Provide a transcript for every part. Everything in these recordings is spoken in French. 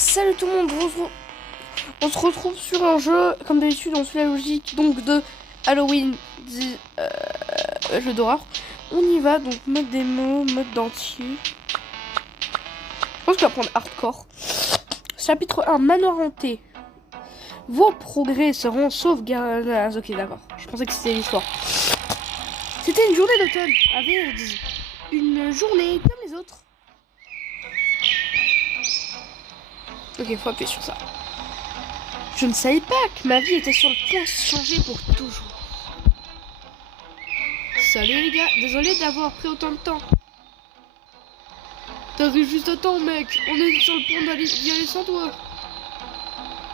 Salut tout le monde, on se retrouve sur un jeu, comme d'habitude, on suit la logique donc de Halloween, jeu d'horreur. On y va, donc mode démo, mode dentier. Je pense qu'on va prendre hardcore. Chapitre 1, manoir hanté. Vos progrès seront sauvegardés. Ah, ok, d'accord. Je pensais que c'était l'histoire. C'était une journée d'automne à Verdi. Une journée comme les autres. Ok, faut appuyer sur ça. Je ne savais pas que ma vie était sur le point de changer pour toujours. Salut les gars, désolé d'avoir pris autant de temps. T'arrives juste à temps mec, on est sur le point d'y aller sans toi.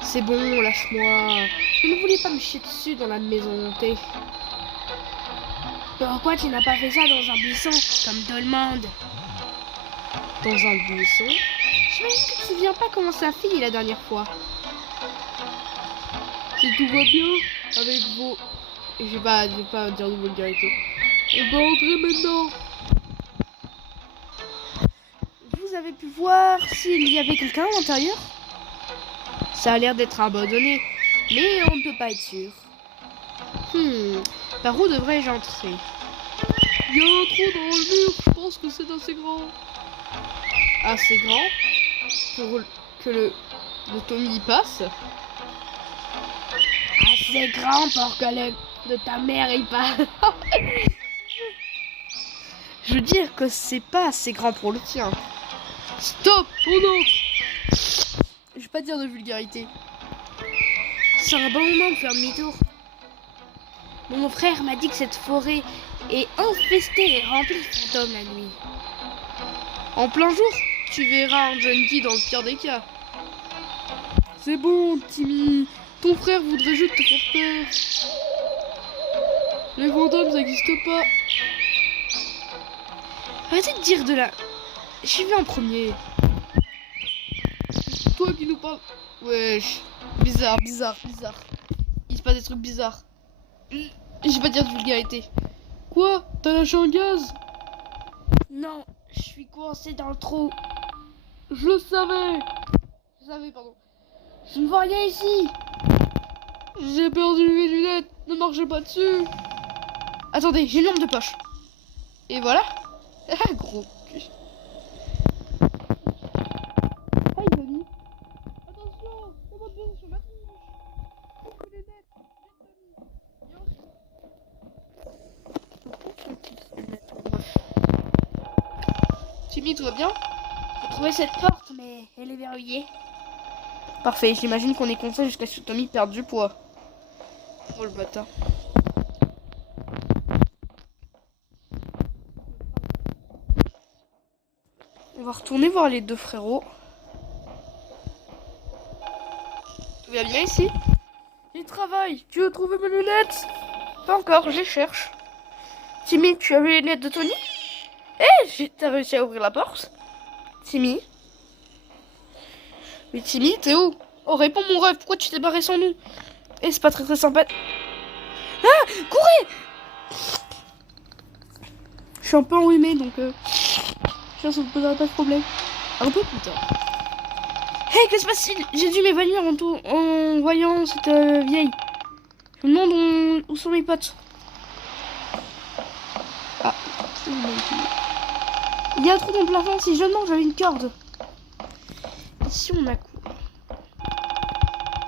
C'est bon, lâche-moi. Je ne voulais pas me chier dessus dans la maison hantée. Pourquoi tu n'as pas fait ça dans un buisson, comme tout le monde? Dans un buisson? J'imagine que tu ne te souviens pas comment ça a fini la dernière fois. Si tout va bien avec vos... Je vais pas dire de vulgarité. On peut entrer maintenant. Vous avez pu voir s'il y avait quelqu'un à l'intérieur? Ça a l'air d'être abandonné, mais on ne peut pas être sûr. Par où devrais-je entrer? Il y a un trou dans le mur, je pense que c'est assez grand. Assez grand pour que le Tommy y passe? Assez grand pour que le de ta mère y passe. Je veux dire que c'est pas assez grand pour le tien. Stop! Oh non! Je vais pas dire de vulgarité. C'est un bon moment de faire demi-tour. Mon frère m'a dit que cette forêt est infestée et remplie de fantômes la nuit. En plein jour, tu verras un junkie dans le pire des cas. C'est bon, Timmy. Ton frère voudrait juste te faire peur. Les fantômes, ça n'existe pas. Arrêtez de dire de la... J'y vais en premier. C'est toi qui nous parles. Wesh. Bizarre. Il se passe des trucs bizarres. Je vais pas dire de vulgarité. Quoi? T'as lâché un gaz? Non, je suis coincé dans le trou. Je le savais. Pardon. Je ne vois rien ici. J'ai perdu mes lunettes. Ne marchez pas dessus. Attendez, j'ai une lampe de poche. Et voilà. Ah, gros cul. Hey, Tommy. Attention, on va bien sur ma touche. Coupe les lunettes. Timmy, tout va bien? J'ai trouvé cette porte, mais elle est verrouillée. Parfait, j'imagine qu'on est coincé jusqu'à ce que Tommy perde du poids. Oh le bâtard. On va retourner voir les deux frérots. Tout va bien ici? Ils travaillent. Tu as trouvé mes lunettes? Pas encore, je les cherche. Timmy, tu as vu les lunettes de Tony? T'as réussi à ouvrir la porte? Timmy? Mais Timmy, t'es où? Oh, réponds mon rêve, pourquoi tu t'es barré sans nous? C'est pas très sympa. Ah! Courez! Je suis un peu enrhumé, donc ça ne me posera pas de problème. Un peu plus tard. Hey, qu'est-ce qui se passe? J'ai dû m'évanouir en voyant cette vieille. Je me demande où sont mes potes. Ah. Il y a un trou dans le plafond, si je demande, j'avais une corde. Ici, on a quoi?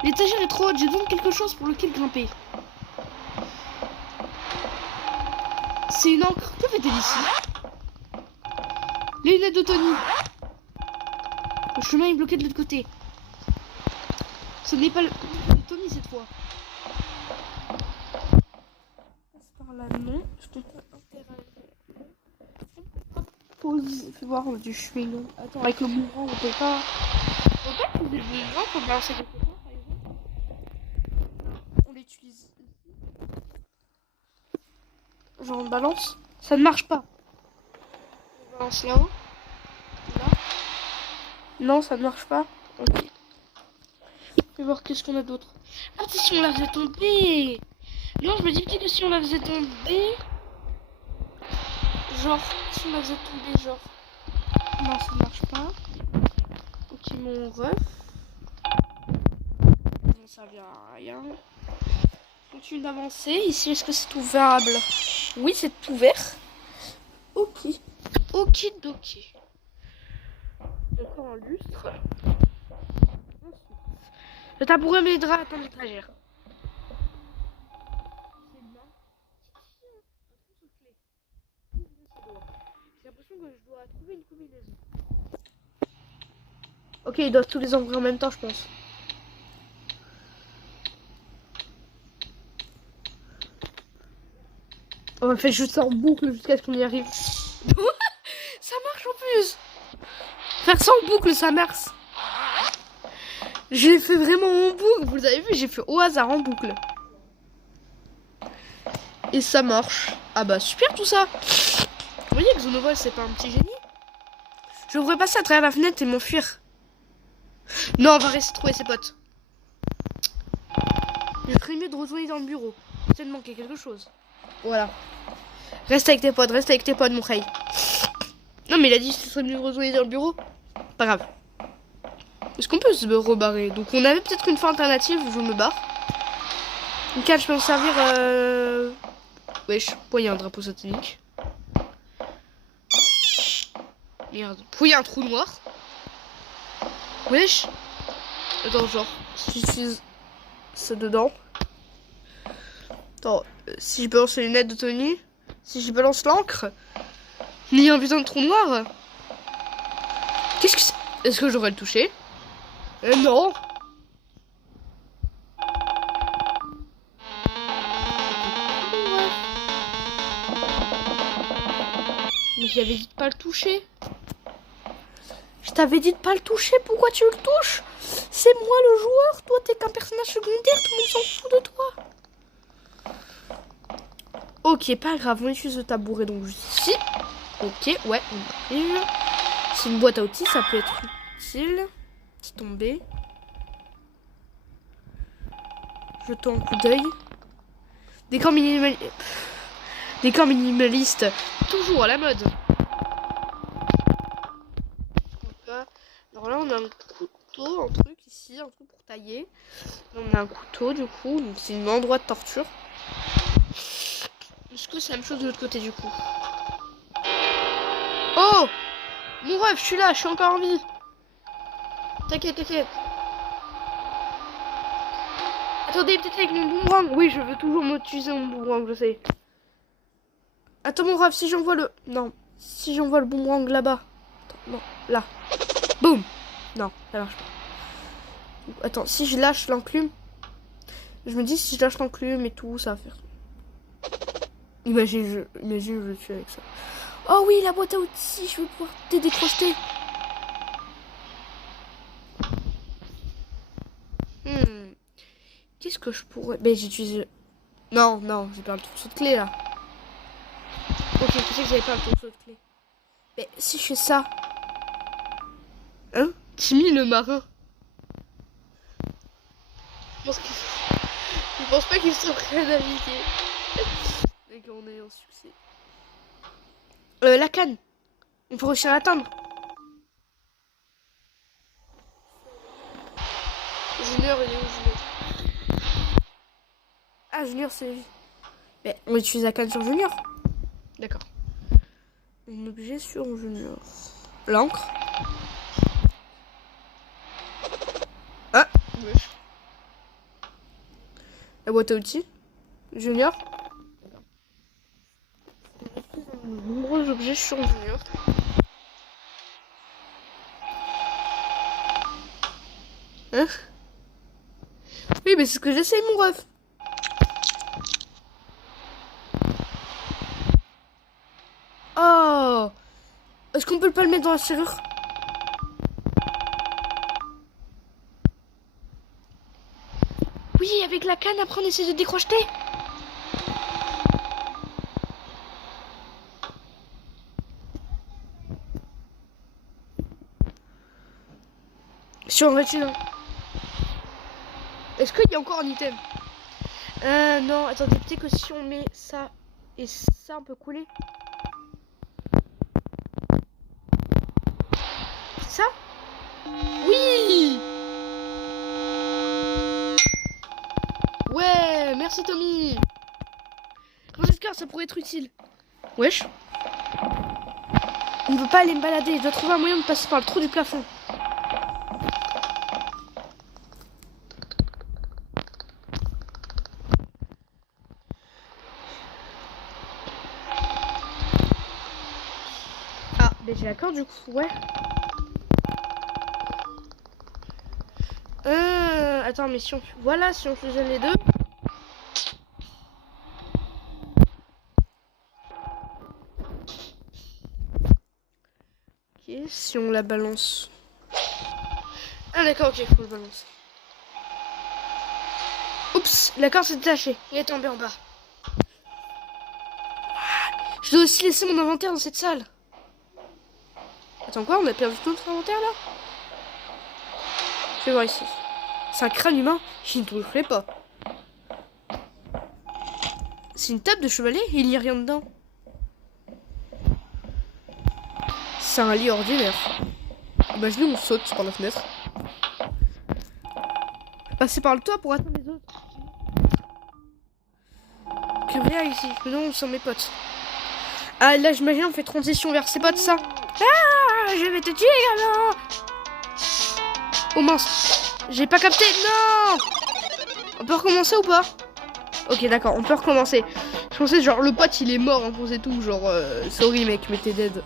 L'étagère est trop haute, j'ai besoin de quelque chose pour lequel grimper. C'est une encre. Que fait-elle ici? Les lunettes de Tony. Le chemin est bloqué de l'autre côté. Ce n'est pas le Tony cette fois. Passe par là, non. Je peux pas pause. Fais voir du chemin. Attends, avec le mouvement, on peut pas. On peut pas utiliser le mouvement pour balancer quelque chose, par exemple. On l'utilise. Genre on balance. Ça ne marche pas. On balance là-haut. Là. Non, ça ne marche pas. Ok. Je vais voir qu'est-ce qu'on a d'autre. Ah, si on la faisait tomber. Non, je me dis peut-être que si on la faisait tomber. Genre, si on la faisait tomber, genre. Non, ça ne marche pas. Ok, mon ref. servir à rien. Continue d'avancer. Ici, est-ce que c'est ouvrable? Oui, c'est ouvert. Ok. Ok, ok. Encore un lustre. Le tabouret m'aidera à atteindre l'étagère. J'ai l'impression que je dois trouver une combinaison. Ok, ils doivent tous les ouvrir en même temps, je pense. On va faire juste ça en boucle jusqu'à ce qu'on y arrive. Ça marche en plus. Faire ça en boucle, ça marche. Je l'ai fait vraiment en boucle. Vous avez vu, j'ai fait au hasard en boucle. Et ça marche. Ah bah super tout ça. Vous voyez que Xenobol, c'est pas un petit génie? Je devrais passer à travers la fenêtre et m'enfuir. Non, on va rester trouver ses potes. Je ferais mieux de retourner dans le bureau. Peut-être manquer quelque chose. Voilà. Reste avec tes potes, mon rey. Non, mais il a dit que ce serait mieux de retourner dans le bureau. Pas grave. Est-ce qu'on peut se rebarrer? Donc, on avait peut-être une fin alternative. Je me barre. Nickel, je peux me servir. Wesh, pourquoi il y a un drapeau satanique? Merde. Pourquoi il y a un trou noir? Wesh. Attends, genre, si j'utilise ça dedans. Attends, si je balance les lunettes de Tony, si je balance l'encre, il y a un putain de trou noir. Qu'est-ce que c'est? Est-ce que j'aurais le touché? Non. Mais j'avais dit de pas le toucher. Je t'avais dit de pas le toucher, pourquoi tu le touches? C'est moi le joueur, toi t'es qu'un personnage secondaire, tout le monde s'en fout de toi. Ok, pas grave, on utilise le tabouret donc juste ici. Ok, ouais, on arrive. C'est une boîte à outils, ça peut être utile. C'est tombé. Jetons un coup d'œil. Décor minimaliste, toujours à la mode. Alors là, on a un couteau, un truc ici, un truc pour tailler. Là, on a un couteau du coup, donc c'est un endroit de torture. Est-ce que c'est la même chose de l'autre côté du coup? Oh! Mon ref, je suis là, je suis encore en vie. T'inquiète, t'inquiète. Attendez, peut-être avec mon boomerang. Oui, je veux toujours m'utiliser mon boomerang, je sais. Attends, mon ref, si j'envoie le... Non, si j'envoie le boomerang là-bas. Non, là. Boum! Non, ça marche pas. Attends, si je lâche l'enclume. Je me dis, si je lâche l'enclume et tout, ça va faire... Imagine, je le tue avec ça. Oh oui, la boîte à outils, je vais pouvoir te décrocher. Qu'est-ce que je pourrais... Ben, j'utilise... Non, non, j'ai pas un trousseau de clé, là. Ok, je sais que j'avais pas un trousseau de clé. Mais si je fais ça... Hein? Timmy le marin. Je pense pas qu'il soit prêt à naviguer. Et qu'on ait un succès. La canne. On peut réussir à l'atteindre. Junior, il est où, Junior? Ah, Junior, c'est... Mais on utilise la canne sur Junior. D'accord. Un objet sur Junior. L'encre. Ah, wesh. La boîte à outils. Junior. De nombreux objets sur Junior. Hein? Oui, mais c'est ce que j'essaye, mon ref. Oh! Est-ce qu'on peut pas le mettre dans la serrure? Oui, avec la canne, après on essaie de décrocher. Si on retire. Est-ce qu'il y a encore un item? Non, attendez, peut-être que si on met ça et ça, on peut couler. C'est ça? Oui! Tommy. Francesca, ça pourrait être utile. Wesh. Il ne veut pas aller me balader. Je dois trouver un moyen de passer par le trou du plafond. Ah, ben j'ai l'accord du coup, ouais. Attends, mais si on... Voilà, si on fusionne les deux. Ok, si on la balance. Ah d'accord, ok, faut le balancer. Oups, la corde s'est détachée. Il est tombé en bas. Je dois aussi laisser mon inventaire dans cette salle. Attends quoi, on a perdu tout notre inventaire là? Je vais voir ici. C'est un crâne humain, je ne toucherai pas. C'est une table de chevalet et il n'y a rien dedans. C'est un lit ordinaire. Imaginez, on saute par la fenêtre. Passer par le toit pour atteindre les autres. Que rien ici. Non, on sont mes potes. Ah, là, j'imagine, on fait transition vers ses potes, ça. Ah, je vais te tuer, alors. Oh mince. J'ai pas capté. Non. On peut recommencer ou pas? Ok, d'accord, on peut recommencer. Je pensais, genre, le pote, il est mort, hein, c'est tout. Genre, sorry, mec, mais t'es dead.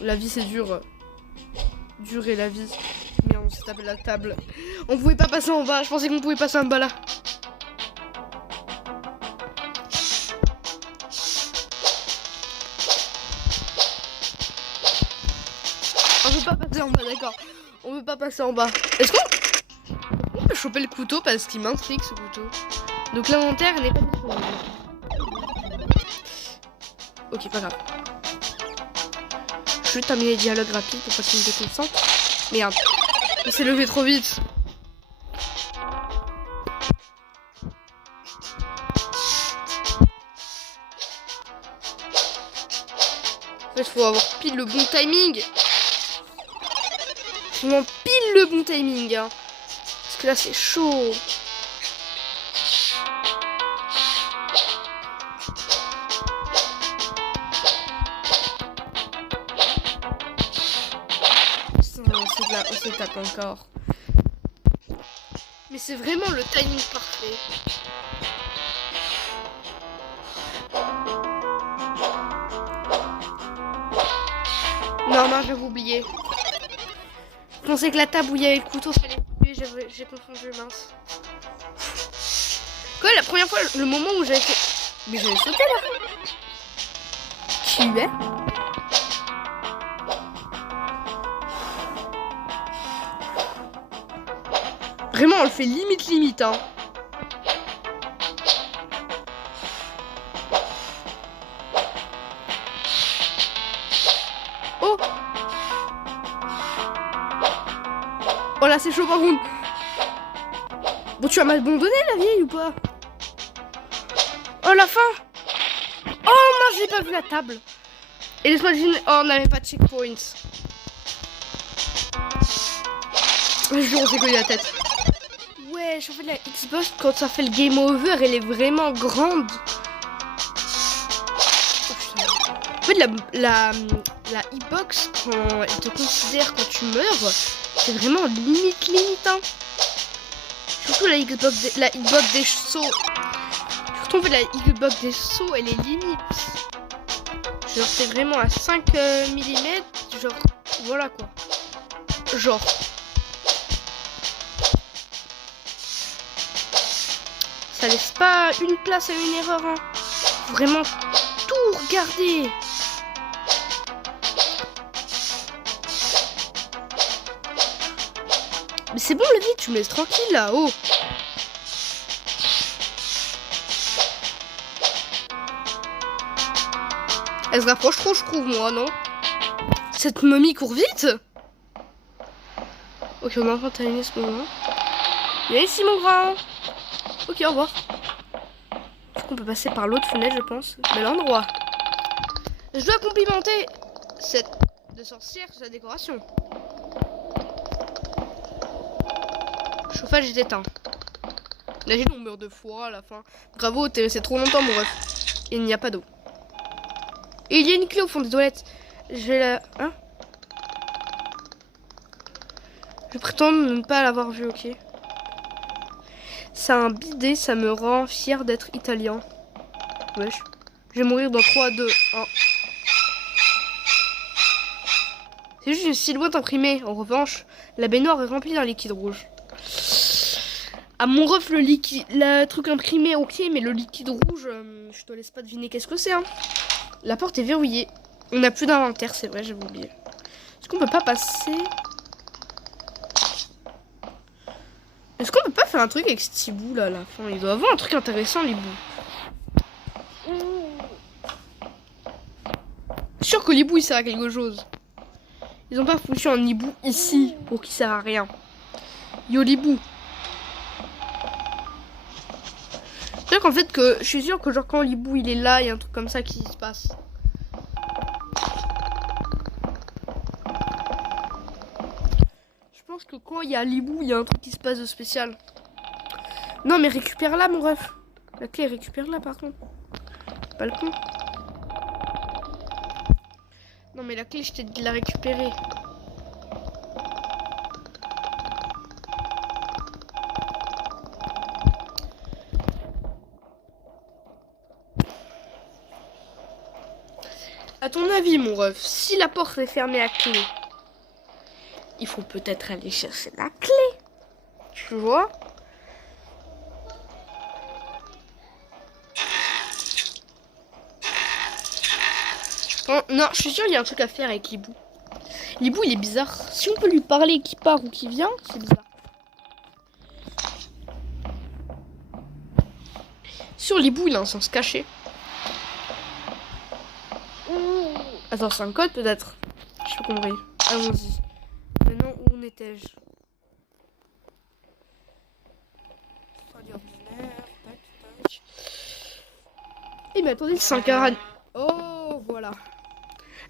La vie, c'est dur. Dur et la vie. Mais on s'est tapé la table. On pouvait pas passer en bas. Je pensais qu'on pouvait passer en bas là. On veut pas passer en bas, d'accord. On veut pas passer en bas. Est-ce qu'on peut choper le couteau parce qu'il m'intrigue ce couteau. Donc l'inventaire n'est pas disponible. Ok, pas grave. Je vais terminer les dialogues rapides pour pas qu'il me déconcentre. Merde. Il s'est levé trop vite. En fait, il faut avoir pile le bon timing. Vraiment pile le bon timing. Hein. Parce que là, c'est chaud. On se tape encore. Mais c'est vraiment le timing parfait. Non, j'avais oublié. Je pensais que la table où il y avait le couteau fallait tuer, j'ai confondu, mince. Quoi, la première fois, le moment où j'avais fait... Mais j'avais sauté là. Tu es? Vraiment, on le fait limite, hein. Oh. Oh là, c'est chaud par contre. Bon, tu vas m'abandonner la vieille ou pas? Oh, la fin. Oh non, j'ai pas vu la table. Et laisse-moi deviner. Oh, on n'avait pas de checkpoints. Je jure, on s'est collé la tête. Ouais, en fait, la Xbox, quand ça fait le game over, elle est vraiment grande. En fait, la Xbox, quand elle te considère quand tu meurs, c'est vraiment limite, hein. Surtout la Xbox des sauts. Surtout, en fait, la Xbox des sauts, elle est limite. Genre, c'est vraiment à 5 mm. Genre, voilà quoi. Genre. Ça laisse pas une place à une erreur, hein. Faut vraiment tout regarder. Mais c'est bon, le vide, tu me laisses tranquille là, oh. Elle se rapproche trop, je trouve, moi, non? Cette momie court vite. Ok, on a enfin terminé ce moment. Viens ici, mon grand. Ok, au revoir. Du coup, on peut passer par l'autre fenêtre, je pense. Bel endroit. Je dois complimenter cette de sorcière sur sa décoration. Le chauffage est éteint. Imagine, on meurt de froid à la fin. Bravo, t'es resté trop longtemps, mon ref. Et il n'y a pas d'eau. Et il y a une clé au fond des toilettes. Je vais la... Hein? Je prétends ne pas l'avoir vu, ok. C'est un bidet, ça me rend fier d'être italien. Wesh. Je vais mourir dans 3, 2, 1. C'est juste une silhouette imprimée. En revanche, la baignoire est remplie d'un liquide rouge. À mon ref, le truc imprimé, ok, mais le liquide rouge, je te laisse pas deviner qu'est-ce que c'est. Hein. La porte est verrouillée. On n'a plus d'inventaire, c'est vrai, j'avais oublié. Est-ce qu'on peut pas passer? Est-ce qu'on peut pas faire un truc avec ce hibou là à la fin? Il doit avoir un truc intéressant, l'hibou. Je suis sûr que l'hibou il sert à quelque chose. Ils ont pas foutu un hibou ici pour qu'il sert à rien. Yo l'hibou. C'est vrai qu'en fait que je suis sûr que genre quand l'hibou il est là, il y a un truc comme ça qui se passe. Je pense que quand il y a l'hibou, il y a un truc qui se passe de spécial. Non mais récupère-la mon ref. La clé récupère-la par contre. Pas le con. Non mais la clé je t'ai dit de la récupérer. À ton avis mon ref, si la porte est fermée à clé, il faut peut-être aller chercher la clé. Tu vois? Non, je suis sûre qu'il y a un truc à faire avec l'hibou. L'hibou, il est bizarre. Si on peut lui parler qui part ou qui vient, c'est bizarre. Sur l'hibou, il a un sens caché. Attends, c'est un code peut-être? Je peux compris. Allons-y. Maintenant, où en étais-je? Eh mais attendez, c'est un carane. Oh, voilà.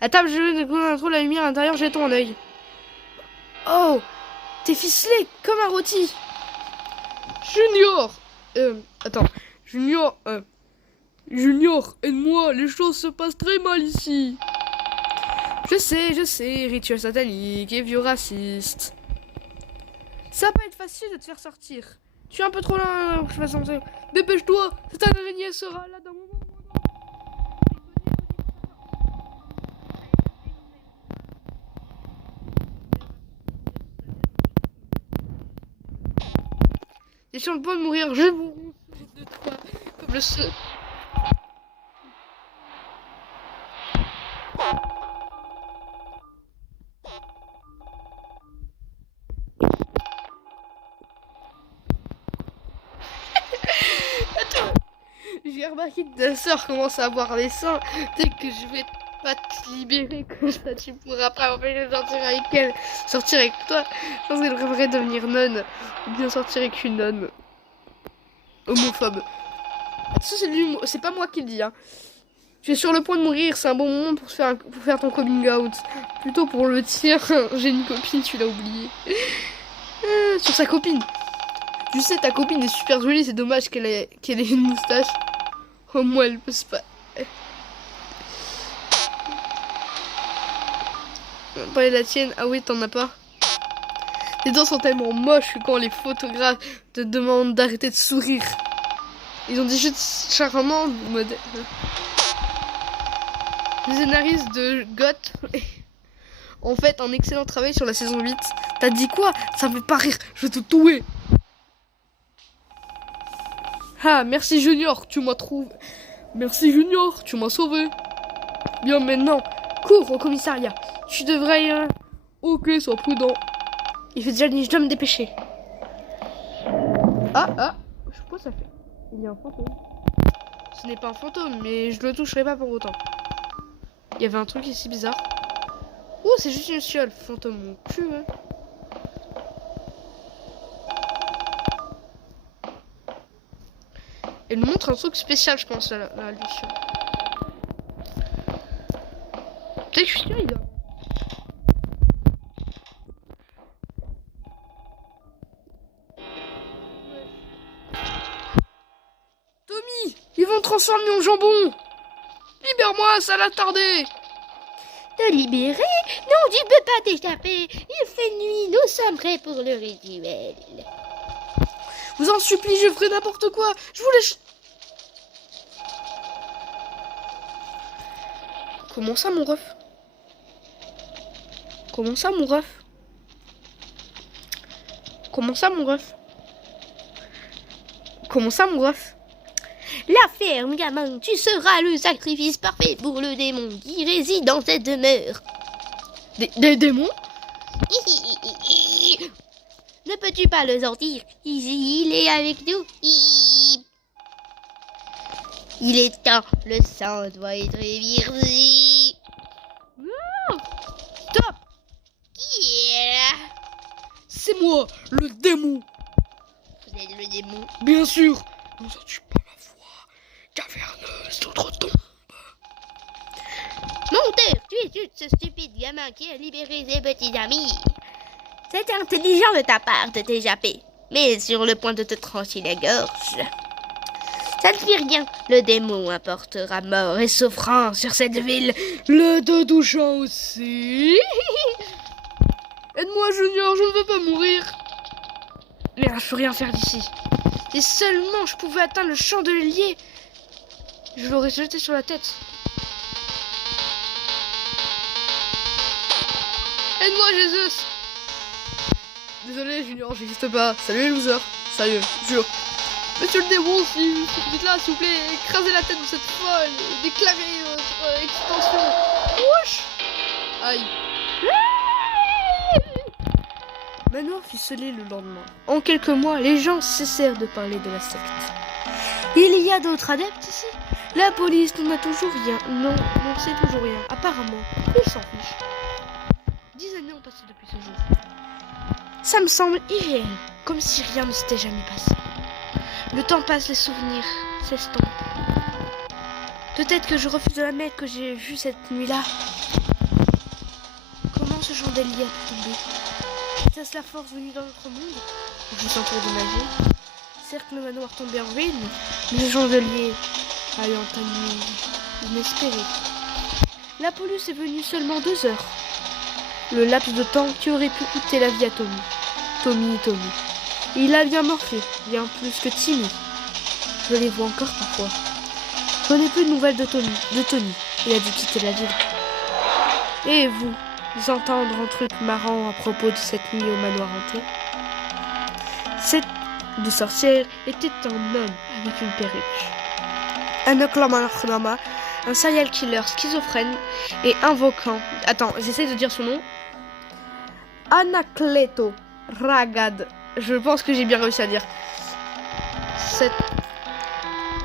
La table, je contrôle la lumière à l'intérieur, j'ai ton œil. Oh, t'es ficelé comme un rôti. Junior. Attends. Junior, aide-moi, les choses se passent très mal ici. Je sais, rituel satanique et vieux raciste. Ça va pas être facile de te faire sortir. Tu es un peu trop loin pour que je fasse sortir. Dépêche-toi, cette araignée sera là d'un moment. Et sur le point de mourir, je mourrai de toi comme le seul. J'ai remarqué que ta soeur commence à avoir les seins. Dès que je vais pas te libérer comme ça, tu pourras pas empêcher de sortir avec elle. Sortir avec toi, je pense qu'elle préférerait devenir nonne. Ou bien sortir avec une nonne. Homophobe. Ça, c'est pas moi qui le dis. Hein. Tu es sur le point de mourir, c'est un bon moment pour faire ton coming out. Plutôt pour le tien, j'ai une copine, tu l'as oublié. Sur sa copine. Tu sais, ta copine est super jolie, c'est dommage qu'elle ait une moustache. Au moins, elle peut pas. Pas la tienne. Ah oui, t'en as pas. Les dents sont tellement moches que quand les photographes te demandent d'arrêter de sourire. Ils ont dit juste charmant, mode. Les scénaristes de Goth ont fait un excellent travail sur la saison 8. T'as dit quoi? Ça me fait pas rire, je vais te tuer. Ah, merci Junior, tu m'as trouvé. Merci Junior, tu m'as sauvé. Bien maintenant, cours au commissariat. Tu devrais... Ok, sois prudent. Il fait déjà nuit, je dois me dépêcher. Ah, je sais pas ça fait. Il y a un fantôme. Ce n'est pas un fantôme, mais je le toucherai pas pour autant. Il y avait un truc ici bizarre. Oh, c'est juste une fiole. Fantôme, mon cul, hein. Elle me montre un truc spécial, je pense, la fiole. Peut-être que je suis sûr, il doit... transformer en jambon. Libère-moi, ça l'a tardé. Te libérer? Non, tu peux pas t'échapper. Il fait nuit, nous sommes prêts pour le rituel. Vous en supplie, je ferai n'importe quoi. Je voulais... Comment ça, mon ref? Comment ça, mon ref? Comment ça, mon ref? Comment ça, mon ref? La ferme, gamin, tu seras le sacrifice parfait pour le démon qui réside dans cette demeure. Des démons? Ne peux-tu pas le sentir? Il est avec nous. Il est temps, le sang doit être éviré. Stop! Qui est là? C'est moi, le démon. Vous êtes le démon? Bien sûr. N'entends-tu pas ma voix caverneuse d'outre-tombe? Menteur, tu es juste ce stupide gamin qui a libéré ses petits amis. C'est intelligent de ta part de t'échapper, mais sur le point de te trancher la gorge. Ça ne fait rien, le démon apportera mort et souffrance sur cette ville. Le dos douchant aussi. Aide-moi, Junior, je ne veux pas mourir. Merde, je peux rien faire d'ici. Et seulement je pouvais atteindre le chandelier, je l'aurais jeté sur la tête. Aide-moi, Jésus. Désolé, Junior, j'existe pas. Salut les losers. Sérieux, jure. Monsieur le démon, si vous êtes là, s'il vous plaît, écrasez la tête de cette folle et déclarez votre extension. Wesh. Aïe. Manoir fut scellé le lendemain. En quelques mois, les gens cessèrent de parler de la secte. Il y a d'autres adeptes ici? La police n'en a toujours rien. Non, on sait toujours rien. Apparemment, ils s'en fichent. 10 années ont passé depuis ce jour. Ça me semble irréel, comme si rien ne s'était jamais passé. Le temps passe, les souvenirs s'estompent. Peut-être que je refuse de admettre que j'ai vu cette nuit-là. Comment ce chandelier a pu tomber? Était-ce la force venue dans notre monde? Je s'entoure de magie. Certes, le manoir tombait en ruine, mais le chandelier a eu entamé inespéré. La police est venue seulement 2 heures. Le laps de temps qui aurait pu coûter la vie à Tommy. Tommy. Il a bien morflé, bien plus que Timmy. Je les vois encore parfois. Je n'ai plus de nouvelles de Tony. Il a dû quitter la ville. Et vous entendre un truc marrant à propos de cette nuit au manoir hanté? Cette des sorcières était un homme avec une perruque. Un Oklahoma, un serial killer schizophrène et invoquant. Attends, j'essaie de dire son nom. Anacleto Ragad. Je pense que j'ai bien réussi à dire.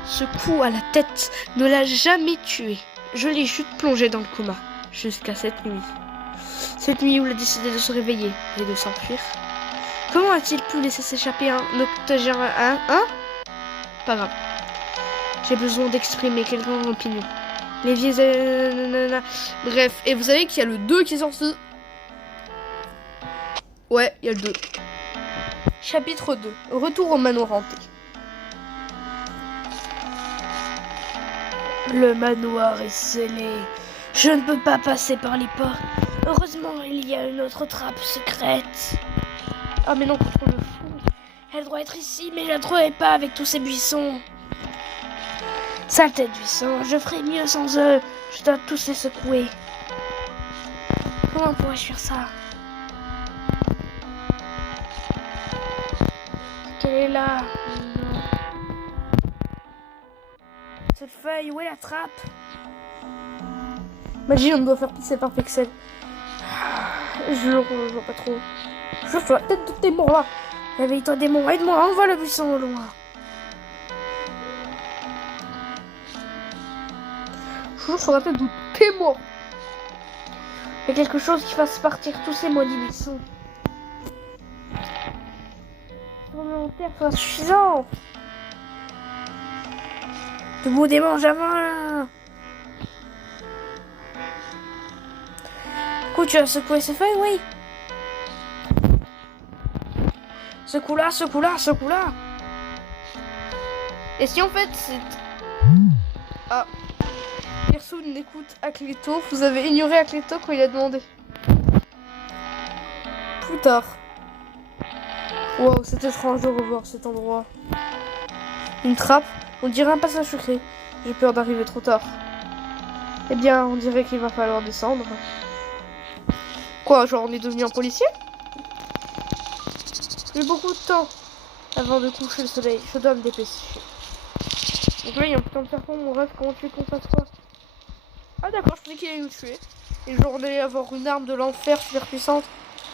Ce coup à la tête ne l'a jamais tué. Je l'ai juste plongé dans le coma. Jusqu'à cette nuit. Cette nuit où il a décidé de se réveiller et de s'enfuir. Comment a-t-il pu laisser s'échapper un octogénaire? Pas grave. J'ai besoin d'exprimer quelqu'un en opinion. Les vieilles... Bref, et vous savez qu'il y a le 2 qui est sorti. Ouais, il y a le 2. Chapitre 2. Retour au manoir hanté. Le manoir est scellé. Je ne peux pas passer par les pas. Heureusement, il y a une autre trappe secrète. Ah mais non, contre le fou. Elle doit être ici, mais je la trouvais pas avec tous ces buissons. Saleté de buissons, je ferais mieux sans eux. Je dois tous les secouer. Comment pourrais-je faire ça? Qu'elle est là? Non. Cette feuille, où est la trappe? Magie, on doit faire pisser par Pixel. Je vois pas trop. Je vois la tête de tes morts là. Réveille-toi démon, aide-moi, envoie le buisson au loin. Je sur la tête de tes morts. Il y a quelque chose qui fasse partir tous ces maudits buissons. Volontaire soit suffisant. Debout démon, j'avance. Du coup, tu as secoué ces feuilles, oui. Secoue-la. Et si en fait c'est... personne n'écoute Acleto. Vous avez ignoré Acleto quand il a demandé. Plus tard. Wow, c'est étrange de revoir cet endroit. Une trappe. On dirait un passage secret. J'ai peur d'arriver trop tard. Eh bien, on dirait qu'il va falloir descendre. Quoi, genre on est devenu un policier? J'ai beaucoup de temps avant de coucher le soleil. Je dois me dépêcher. Donc là, il y a un putain de serpent, mon rêve. Comment tu veux qu'on fasse quoi? Ah d'accord, je pensais qu'il allait nous tuer. Et genre, on allait avoir une arme de l'enfer super puissante.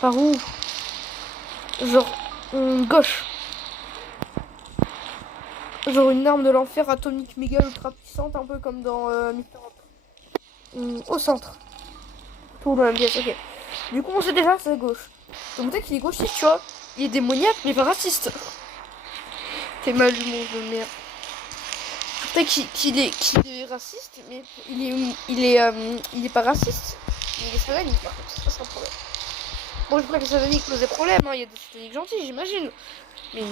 Par où? Genre, gauche. Genre une arme de l'enfer atomique méga ultra puissante, un peu comme dans Mister Hop. Au centre. Tout dans la même pièce, ok. Du coup, on sait déjà, c'est à gauche. Donc peut-être qu'il est gauchiste, tu vois. Il est démoniaque, mais pas raciste. T'es mal humour de merde. Peut-être qu'il est raciste, mais il est pas raciste. Il est satanique, par contre, ça c'est un problème. Bon, je crois que les sataniques posent des problèmes, hein. Il y a des sataniques gentils, j'imagine. Mais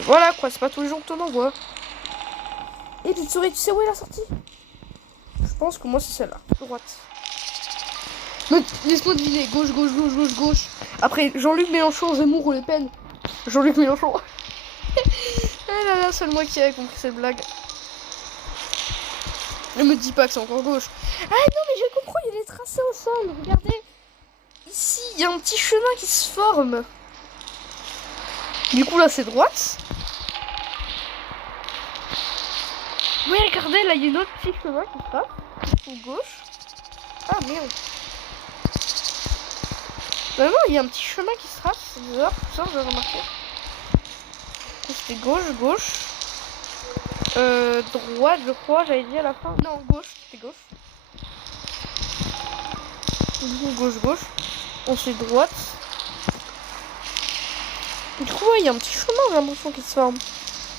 voilà quoi, c'est pas tous les jours que t'en envoies. Et petite souris, tu sais où est la sortie? Je pense que moi c'est celle-là, droite. Mais laisse-moi deviner, gauche, gauche, gauche, gauche, gauche. Après, Jean-Luc Mélenchon, Zemmour ou Le Pen. Jean-Luc Mélenchon. Ah là là, seul moi qui a compris cette blague. Ne me dis pas que c'est encore gauche. Ah non, mais je comprends, il y a des tracés au sol, regardez. Ici, il y a un petit chemin qui se forme. Du coup, là, c'est droite. Oui, regardez, là, il y a un autre petit chemin qui se passe. Ou gauche. Ah, merde. Bah non, il y a un petit chemin qui se trace. C'est bizarre, tout ça, j'ai remarqué. C'était gauche, gauche. Droite, je crois, j'avais dit à la fin. Non, gauche, c'était gauche. Gauche, gauche. Ensuite, droite. Du coup, il y a un petit chemin, j'ai l'impression, qui se forme.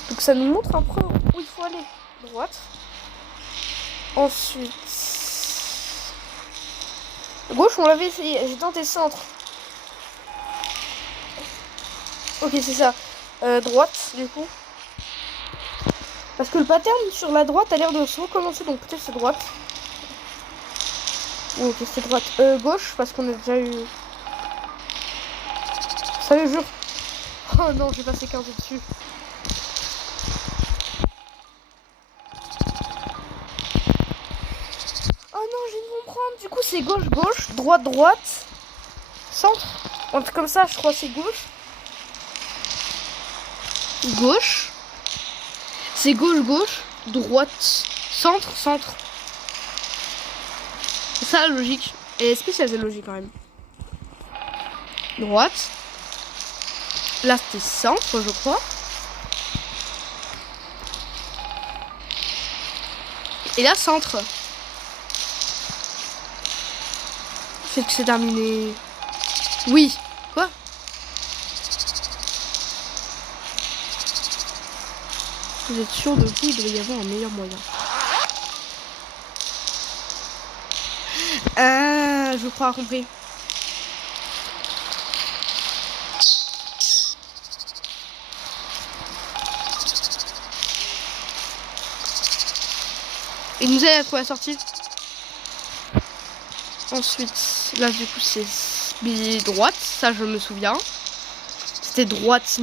Donc ça nous montre un peu où il faut aller. Droite. Ensuite... Gauche, on l'avait essayé. J'ai tenté centre. Ok, c'est ça. Droite, du coup. Parce que le pattern sur la droite a l'air de se recommencer, donc peut-être c'est droite. Oh, ok, c'est droite. Gauche, parce qu'on a déjà eu... Ça le jure. Oh non, j'ai passé 15 dessus. Oh non, je viens de comprendre. Du coup, c'est gauche, gauche, droite, droite, centre. Un truc comme ça, je crois, c'est gauche. Gauche. C'est gauche, gauche, droite, centre, centre. C'est ça la logique. Et spéciale, c'est logique quand même. Droite. Là, c'était centre, je crois. Et là, centre. C'est que c'est terminé. Oui. Quoi? Vous êtes sûr de qui il doit y avoir un meilleur moyen? Ah, je crois compris. Il nous aide à trouver la sortie. Ensuite, là du coup c'est droite, ça je me souviens. C'était droite,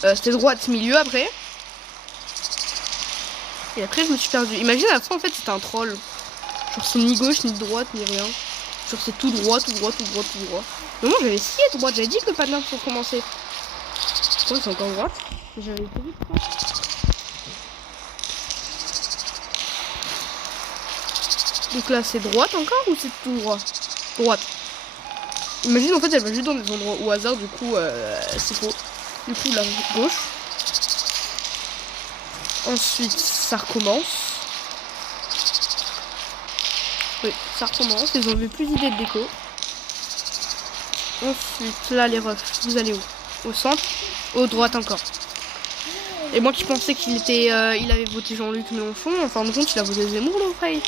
c'était droite milieu après. Et après je me suis perdu. Imagine à la fin en fait c'était un troll. Genre c'est ni gauche ni droite ni rien. Genre c'est tout droit, tout droit, tout droit, tout droit. Mais moi j'avais essayé droite, j'avais dit que le patin pour commencer. Ouais, c'est encore droite. J'avais pas vu quoi. Donc là c'est droite encore ou c'est tout droit? Droite. Imagine en fait elle va juste dans des endroits au hasard, du coup c'est faux. Du coup là gauche. Ensuite ça recommence. Oui, ça recommence, ils ont vu plus d'idées de déco. Ensuite là les refs, vous allez où? Au centre? Au droite encore. Et moi qui pensais qu'il était il avait voté Jean-Luc Mélenchon, en fin de compte il a voté Zemmour là après.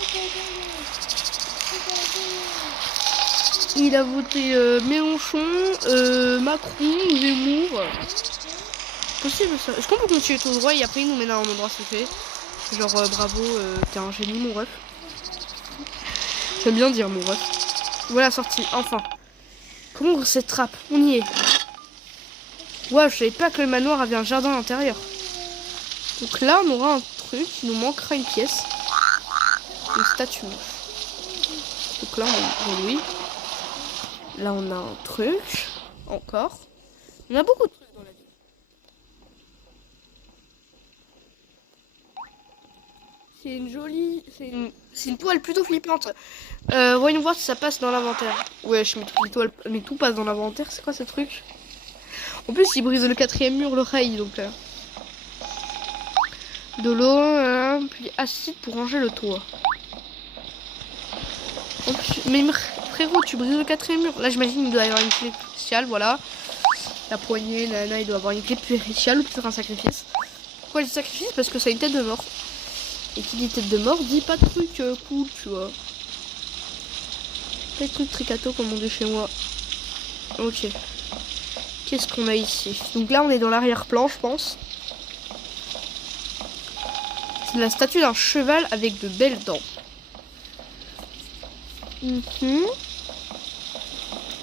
Il a voté Mélenchon, Macron, Zemmour. Possible ça. Est-ce qu'on peut continuer tout droit et après il nous met dans un endroit secret? Genre bravo, t'es un génie mon ref. J'aime bien dire mon ref. Voilà, sortie, enfin. Comment ouvre cette trappe? On y est. Ouais, je savais pas que le manoir avait un jardin à l'intérieur. Donc là, on aura un truc. Il nous manquera une pièce. Une statue. Donc là, on oui. Là, on a un truc. Encore. On a beaucoup de trucs dans la vie. C'est une jolie... C'est une toile plutôt flippante. Voyons voir si ça passe dans l'inventaire. Ouais, je mets toutes les toiles, mais tout passe dans l'inventaire. C'est quoi ce truc? En plus, il brise le 4e mur, l'oreille, donc... De l'eau, puis acide pour ranger le toit. Mais frérot, tu brises le 4e mur. Là, j'imagine qu'il doit y avoir une clé spéciale, voilà. La poignée, là, il doit avoir une clé spéciale ou peut-être un sacrifice. Pourquoi je dis sacrifice? Parce que ça a une tête de mort. Et qui dit tête de mort dit pas de truc cool, tu vois. Pas de truc tricato comme on dit chez moi. Ok. Qu'est-ce qu'on a ici? Donc là, on est dans l'arrière-plan, je pense. C'est la statue d'un cheval avec de belles dents.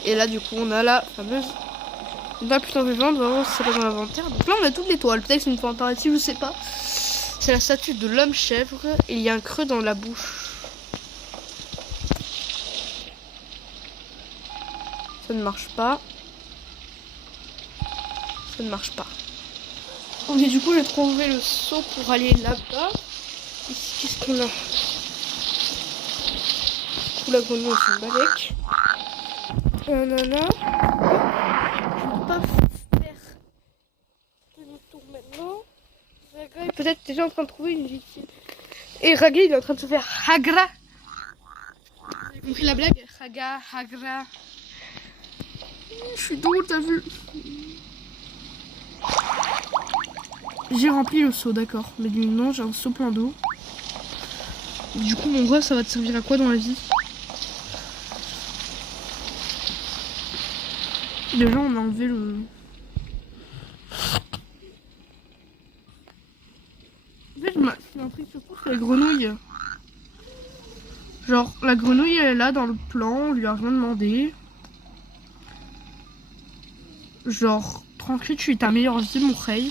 Et là, du coup, on a la fameuse... On a putain de vente, on va voir si ça va dans l'inventaire. Donc là, on a toutes les toiles. Peut-être que c'est une fois impérative, je sais pas. C'est la statue de l'homme chèvre. Et il y a un creux dans la bouche. Ça ne marche pas. Ça ne marche pas. Ok, du coup, j'ai trouvé le seau pour aller là-bas. Ici, qu'est-ce qu'on a? Du coup, la grenouille, c'est une balèque. Nana. Je ne peux pas faire demi-tour maintenant. Raga est peut-être déjà en train de trouver une victime. Et Raga, il est en train de se faire Hagra. J'ai compris la blague? Raga, Hagra. Je suis drôle, t'as vu? J'ai rempli le seau, d'accord. Mais non, j'ai un seau plein d'eau. Du coup, mon gars, ça va te servir à quoi dans la vie? Déjà, on a enlevé le... En fait, c'est un truc surtout, c'est la grenouille. Genre, la grenouille, elle est là dans le plan, on lui a rien demandé. Genre, tranquille, tu es ta meilleure vie, mon rey.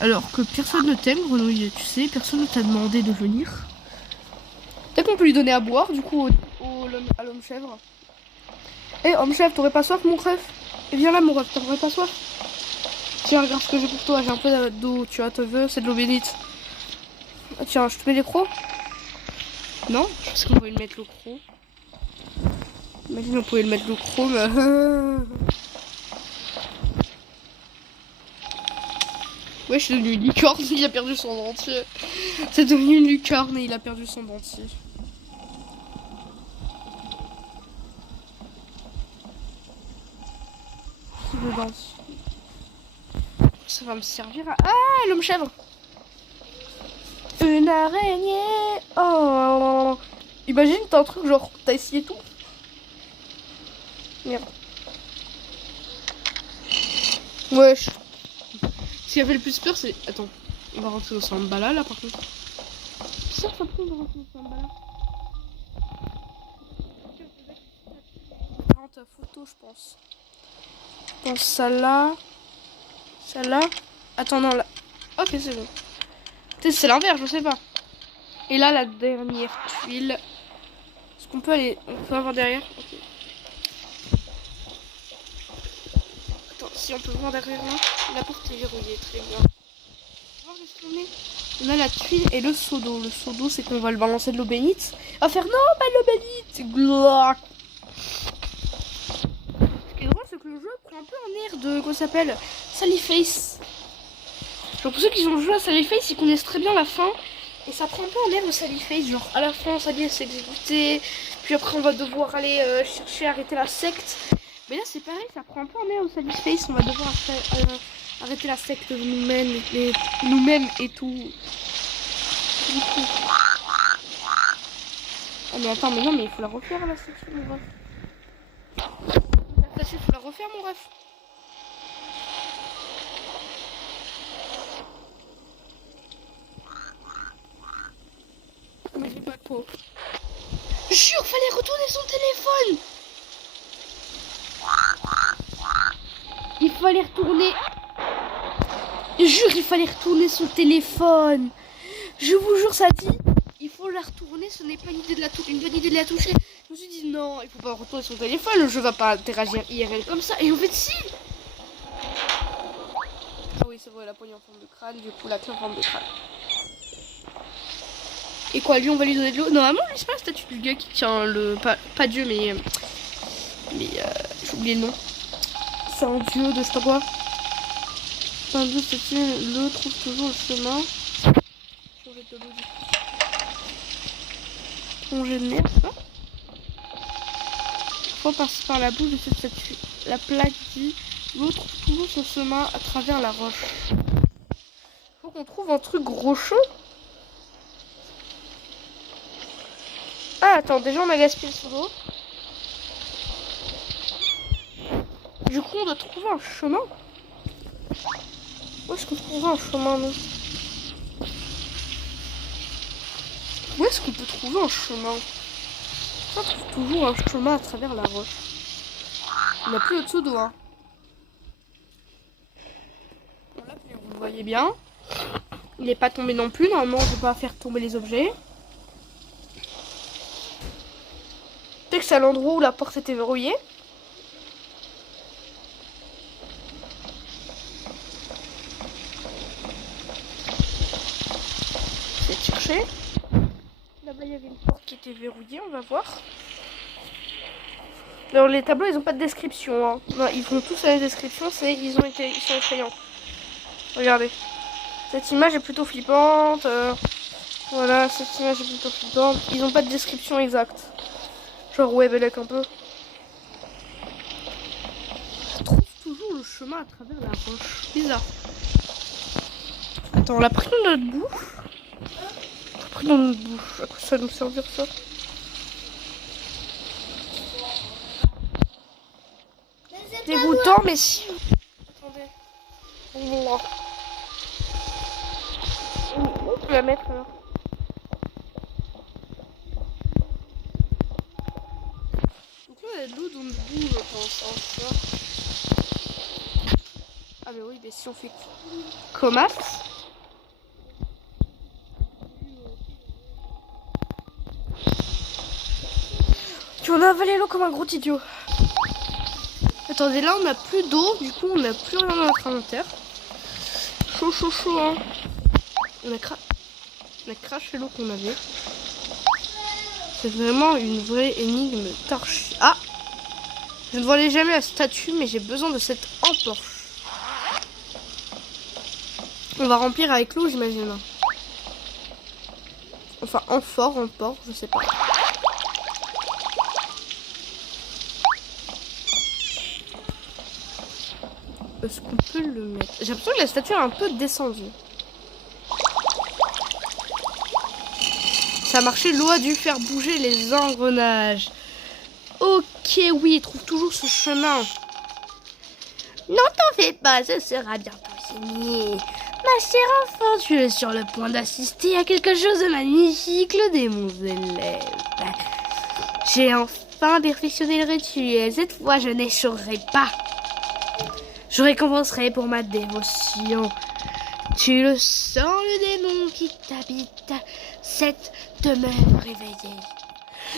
Alors que personne ne t'aime, grenouille, tu sais, personne ne t'a demandé de venir. Peut-être qu'on peut lui donner à boire, du coup, à l'homme chèvre. Eh, homme chèvre, t'aurais pas soif, mon ref? Eh, viens là, mon ref, t'aurais pas soif? Tiens, regarde ce que j'ai pour toi, j'ai un peu d'eau, tu vois, te veux, c'est de l'eau bénite. Ah, tiens, je te mets les crocs? Non? Je pense qu'on pouvait le mettre le croc. Imagine, on pouvait le mettre le croc, mais... Ouais, je suis devenu une licorne, il a perdu son dentier. C'est devenu une lucarne et il a perdu son dentier. Le dentier. Ça va me servir à... Ah, l'homme chèvre. Une araignée. Oh. Imagine, t'as un truc genre, t'as essayé tout. Merde. Wesh. Ce qui a fait le plus peur, c'est... Attends, on va rentrer dans Sambala là par contre. Ça prend, on va rentrer dans Sambala. 40 photos, je pense. Je pense ça là. Ça là. Attends, non, là. Ok, c'est bon. Peut-être c'est l'inverse, je sais pas. Et là, la dernière tuile. Est-ce qu'on peut aller... On peut avoir derrière? Ok. Attends, si on peut voir derrière là. La porte est verrouillée, très bien. On a la tuile et le seau d'eau. Le seau d'eau, c'est qu'on va le balancer de l'eau bénite. On va faire non, pas de l'eau bénite. Glock. Ce qui est drôle, c'est que le jeu prend un peu un air de... Comment ça s'appelle? Sallyface. Genre pour ceux qui ont joué à Sallyface, ils connaissent très bien la fin. Et ça prend un peu en air de Sallyface. Genre à la fin, Sally elle s'est exécutée. Puis après, on va devoir aller chercher à arrêter la secte. Mais là, c'est pareil, ça prend un peu en air de Sallyface. On va devoir arrêter la secte de nous-mêmes et tout. Du coup. Ah mais attends, mais non, mais il faut la refaire la statue, mon ref. La statue, il faut la refaire, mon ref. Mais j'ai pas de peau. Jure, fallait retourner son téléphone. Il fallait retourner. Jure, il fallait retourner son téléphone. Je vous jure, ça dit, il faut la retourner. Ce n'est pas une bonne idée de la toucher. Je me suis dit non, il faut pas retourner son téléphone. Le jeu va pas interagir IRL comme ça. Et en fait, si. Ah oui, c'est vrai, la poignée en forme de crâne. Du coup, la clé en forme de crâne. Et quoi, lui, on va lui donner de l'eau. Normalement, lui, c'est pas la statue du gars qui tient le. Pas Dieu, mais j'ai oublié le nom. C'est un dieu de je sais pas quoi. C'est un dieu, statue. L'eau trouve toujours le chemin. Changer de l'eau du coup. Plongée de mer, ça. Faut passer par la bouche de cette statue. La plaque dit l'eau trouve toujours son chemin à travers la roche. Faut qu'on trouve un truc rocheux. Ah, attends, déjà on a gaspillé sous l'eau. Du coup, on doit trouver un chemin. Où est-ce qu'on trouvera un chemin, nous? Où est-ce qu'on peut trouver un chemin? On trouve toujours un chemin à travers la roche. On n'a plus le dessous d'eau, hein. Bon, là, vous le voyez bien. Il n'est pas tombé non plus. Normalement, on ne peut pas faire tomber les objets. Peut-être que c'est à l'endroit où la porte était verrouillée. Je vais chercher. Là-bas, il y avait une porte qui était verrouillée. On va voir. Alors, les tableaux, ils n'ont pas de description. Hein. Non, ils font tous à la description. Ils sont effrayants. Regardez. Cette image est plutôt flippante. Voilà, cette image est plutôt flippante. Ils n'ont pas de description exacte. Genre, ouais, Belek un peu. Je trouve toujours le chemin à travers la roche. Bizarre. Attends, on l'a pris dans notre bouche. On l'a pris dans notre bouche. À quoi ça va nous servir, ça? Dégoûtant, mais si. Attendez. Bon. Où on peut la mettre là? Donc là, il y a de l'eau dans le bout, je pense. Hein, ah, mais oui, mais si on fait Comas. Tu en as avalé l'eau comme un gros idiot. Attendez, là on n'a plus d'eau, du coup on n'a plus rien dans notre inventaire. Chaud, chaud, chaud, hein. On a craché l'eau qu'on avait. C'est vraiment une vraie énigme torche. Ah! Je ne volais jamais la statue, mais j'ai besoin de cette emporche. On va remplir avec l'eau, j'imagine. Enfin, amphore, je sais pas. Est-ce qu'on peut le mettre? J'ai l'impression que la statue est un peu descendue. Ça a marché, l'eau a dû faire bouger les engrenages. Ok, oui, il trouve toujours ce chemin. Non, t'en fais pas, ce sera bientôt fini. Ma chère enfant, tu es sur le point d'assister à quelque chose de magnifique, le démon élève. J'ai enfin perfectionné le rituel. Cette fois, je n'échouerai pas. Je récompenserai pour ma dévotion. Tu le sens, le démon qui t'habite, cette demeure réveillée.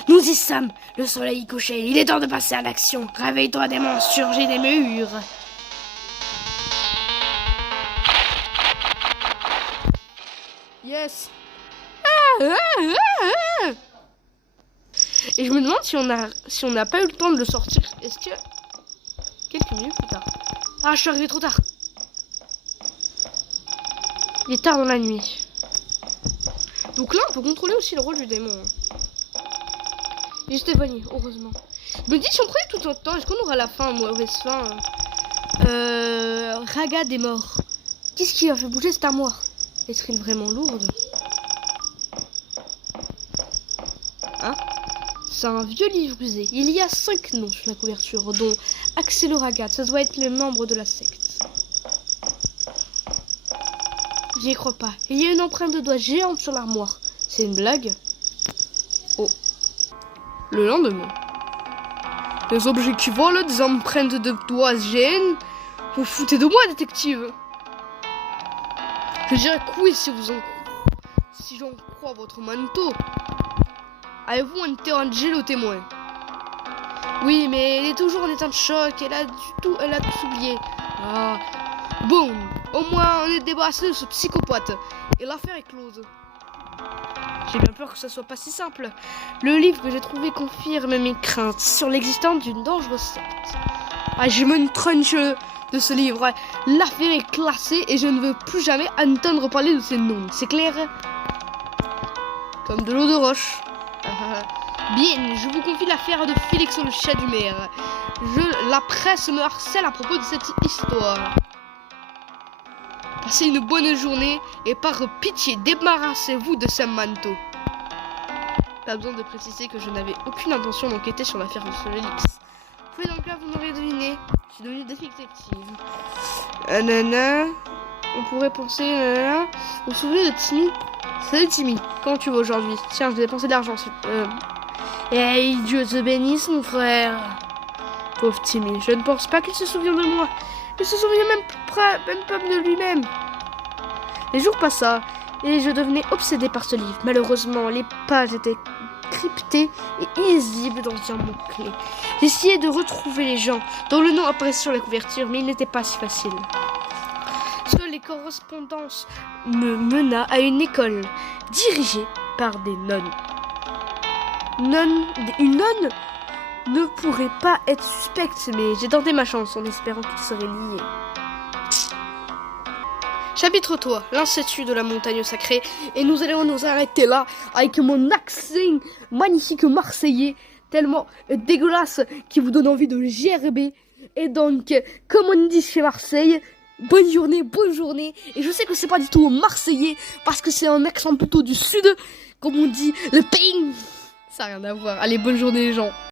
Nous y sommes, le soleil couché. Il est temps de passer à l'action. Réveille-toi, démon, surgis des murs. Yes. Et je me demande si on n'a pas eu le temps de le sortir. Est-ce que quelques minutes plus tard. Ah, je suis arrivé trop tard. Il est tard dans la nuit. Donc là, on peut contrôler aussi le rôle du démon. Il est Stéphanie, heureusement. Je me dis, si on prenait tout notre temps, est-ce qu'on aura la fin, mauvaise fin? Ragad est mort. Qu'est-ce qui a fait bouger cette armoire? Est-ce vraiment lourde? Hein? C'est un vieux livre usé. Il y a 5 noms sur la couverture, dont Axel Ragad. Ça doit être le membre de la secte. J'y crois pas. Il y a une empreinte de doigt géante sur l'armoire. C'est une blague? Oh. Le lendemain. Des objets qui volent, des empreintes de doigts gênent. Vous foutez de moi, détective? Je dirais que oui, si j'en crois votre manteau. Avez-vous interrogé le témoin? Oui, mais elle est toujours en état de choc. Elle a tout oublié. Ah. Bon, au moins on est débarrassé de ce psychopathe. Et l'affaire est close. J'ai bien peur que ça soit pas si simple. Le livre que j'ai trouvé confirme mes craintes sur l'existence d'une dangereuse secte. Ah, je me tronche de ce livre. L'affaire est classée et je ne veux plus jamais entendre parler de ces noms. C'est clair? Comme de l'eau de roche. Bien, je vous confie l'affaire de Félix le chat du maire. La presse me harcèle à propos de cette histoire. Passez une bonne journée et par pitié, débarrassez-vous de ce manteau. Pas besoin de préciser que je n'avais aucune intention d'enquêter sur l'affaire de Félix. Oui, donc là, vous m'aurez deviné. Je suis devenue détective. On pourrait penser... Vous vous souvenez de Timmy? Salut Timmy, comment tu vas aujourd'hui? Tiens, je vais dépenser de l'argent. Hey, Dieu te bénisse, mon frère. Pauvre Timmy, je ne pense pas qu'il se souvient de moi. Il se souvient même pas de lui-même. Les jours passèrent et je devenais obsédée par ce livre. Malheureusement, les pages étaient cryptées et illisibles dans un mot-clé. J'essayais de retrouver les gens dont le nom apparaissait sur la couverture, mais il n'était pas si facile. Seules les correspondances me mena à une école dirigée par des nonnes. Une nonne ne pourrait pas être suspecte, mais j'ai tenté ma chance en espérant qu'ils seraient liés. Chapitre 3, l'Institut de la montagne sacrée, et nous allons nous arrêter là avec mon accent magnifique marseillais, tellement dégueulasse qui vous donne envie de gerber. Et donc, comme on dit chez Marseille, bonne journée, et je sais que c'est pas du tout marseillais, parce que c'est un accent plutôt du sud, comme on dit, le pays. Ça n'a rien à voir. Allez, bonne journée les gens.